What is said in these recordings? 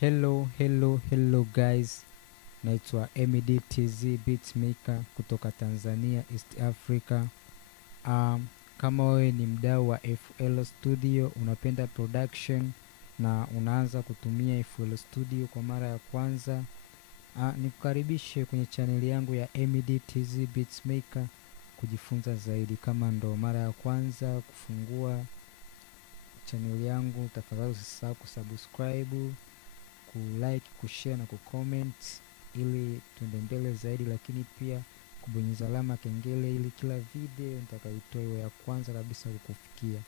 Hello guys, naitwa MDTZ Beatmaker kutoka Tanzania, East Africa. Kama wewe ni mdau wa FL Studio, unapenda production na unaanza kutumia FL Studio kwa mara ya kwanza, nikukaribishe kwenye channel yangu ya MDTZ Beatmaker kujifunza zaidi. Kama ndo mara ya kwanza kufungua channel yangu, tafadhali usisahau kusubscribe, kulike, kushare na kucomment ili tuende mbele zaidi, lakini pia kubonyeza alama kengele ili kila video nitakayotoa iwe ya kwanza kabisa kukufikia.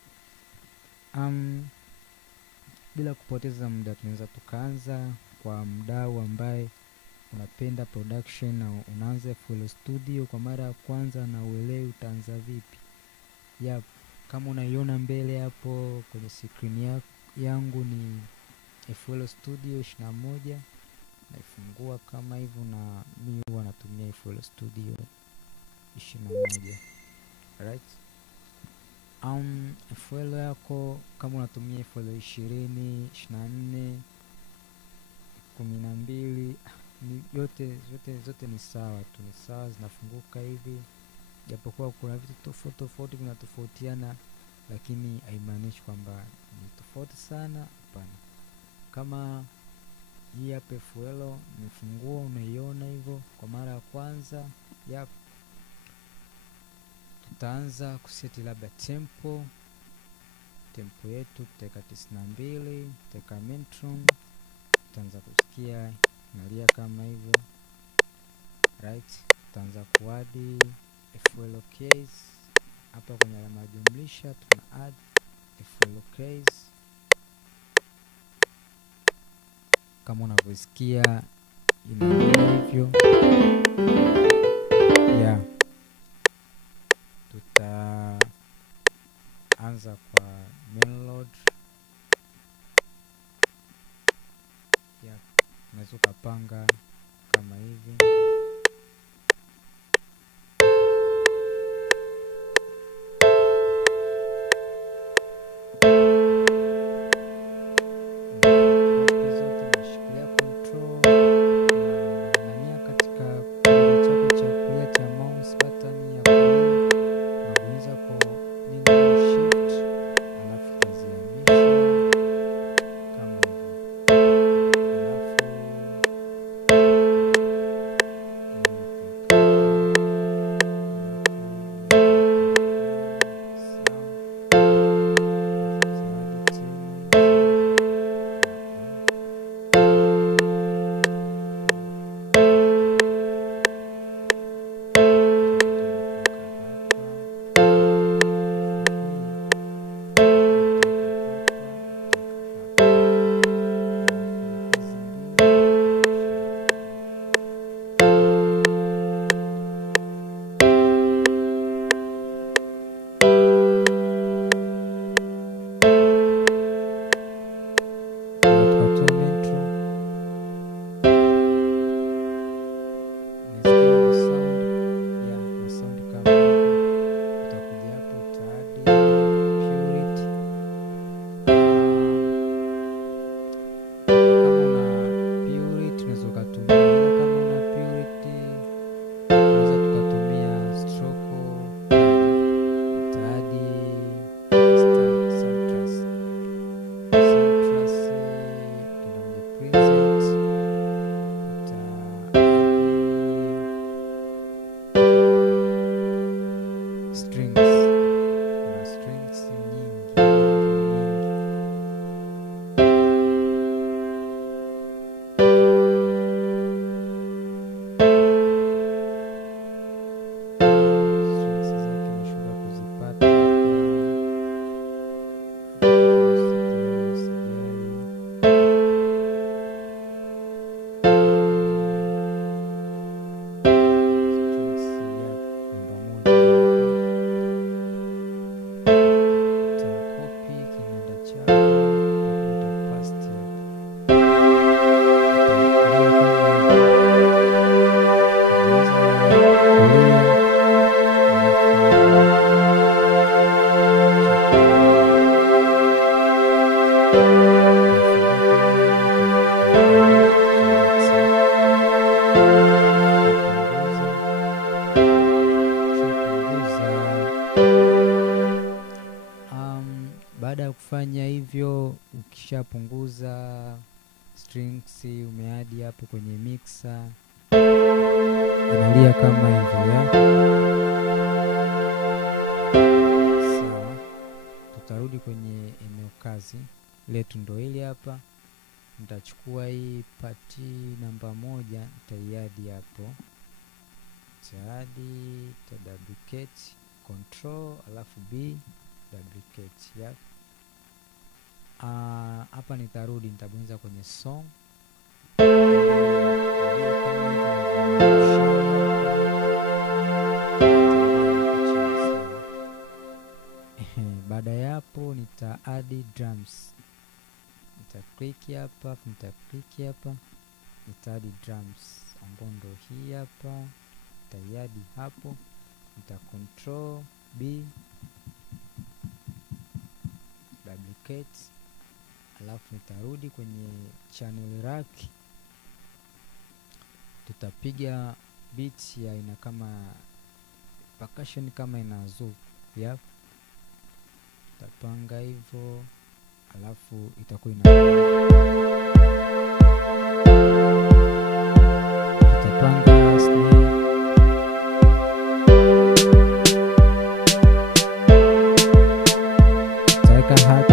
Bila kupoteza muda, tunaweza tukaanza kwa mdau ambaye unapenda production na unaanza FL Studio kwa mara ya kwanza na uelewi utaanza vipi. Kama unaiona mbele hapo kwenye screen yangu ni FL Studio 21, naifungua kama hivyo, na mimi huwa natumia FL Studio 21. Right? FL yako kama unatumia FL 20, 24, 12, zote ni sawa tu, ni sawa, zinafunguka hivi. Japokuwa kuna vitu tofauti vinatofautiana, lakini haimaanishi kwamba ni tofauti sana, hapana. Kama hii hapa FL nimefungua, unaiona hivyo kwa mara ya kwanza. Tutaanza kuseti labda tempo yetu, tutaweka 92, tutaweka metronome, tutaanza kusikia inalia kama hivyo. Right, tutaanza kuadi FL keys hapa kwenye alama ya jumlisha, tuna add FL keys kama unavyosikia inalia hivyo. Tutaanza kwa melody. Unaweza ukapanga kama hivi. strings umeadi hapo kwenye mixer, inalia kama hivyo ya. Sawa, tutarudi kwenye eneo kazi letu, ndo hili hapa. Nitachukua hii pati namba 1, nitaiadi hapo, nitaadi, duplicate, control alafu B, duplicate ya. Hapa nitarudi, nitabonyeza kwenye song. Baada ya hapo nitaadi drums, click hapa, nitaadi drums ambayo ndo hii hapa, nitaiadi hapo, control B, duplicate, alafu nitarudi kwenye channel rack, tutapiga beat ya ina kama percussion kama ina zouk ya. Tutapanga hivyo, alafu itakuwa tutapanga snare, tutaweka hat,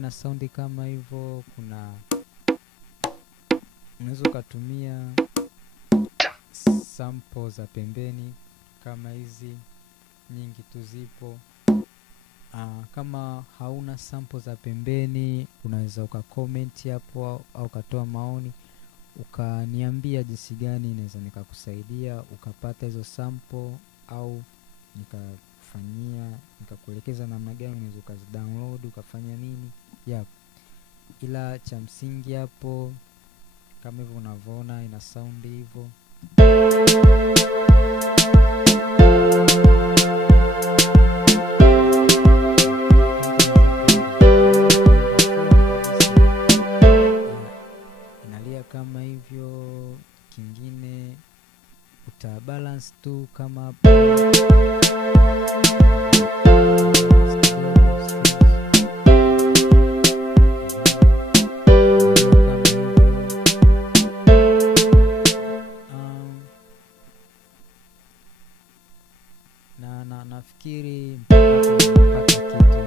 na soundi kama hivyo. Kuna unaweza kutumia sample za pembeni kama hizi, nyingi tu zipo. Kama hauna sample za pembeni, unaweza ukacomment hapo au ukatoa maoni, ukaniambia jinsi gani naweza nikakusaidia ukapata hizo sample, au nikakuelekeza namna gani unaweza ukazidownload ukafanya nini. Ila cha msingi hapo kama hivyo unavyoona ina sound hivyo. Inalia kama hivyo. Kingine uta balance tu kama hapo. Nafikiri mpaka kitu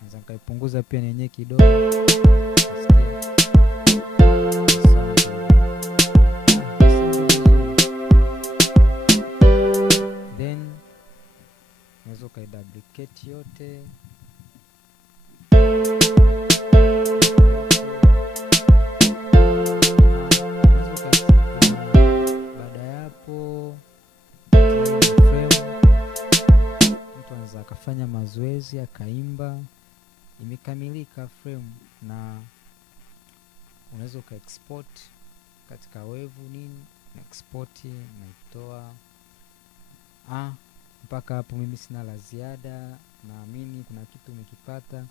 naweza nikaipunguza pia nenye kidogo. Unaweza ukaiduplicate yote. Baada ya hapo mtu anaweza akafanya mazoezi akaimba, imekamilika frame. Na unaweza ukaexport katika wave nini, na export naitoa. Mpaka hapo mimi sina la ziada, naamini kuna kitu umekipata.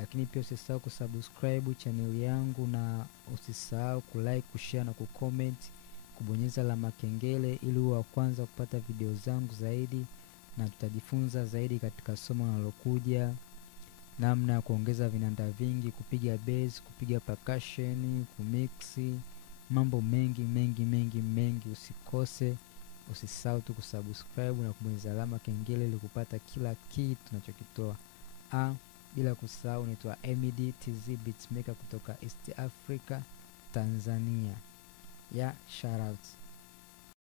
Lakini pia usisahau kusubscribe channel yangu, na usisahau kulike, kushare na kucomment, kubonyeza alama kengele ili uwe wa kwanza kupata video zangu zaidi. Na tutajifunza zaidi katika somo linalokuja, namna ya kuongeza vinanda vingi, kupiga bass, kupiga percussion, kumix, mambo mengi. Usikose. Usisahau tu kusubscribe na kubonyeza alama kengele ili kupata kila kitu tunachokitoa. Bila kusahau, naitwa MEDTZ Beatmaker kutoka East Africa, Tanzania. Shout out.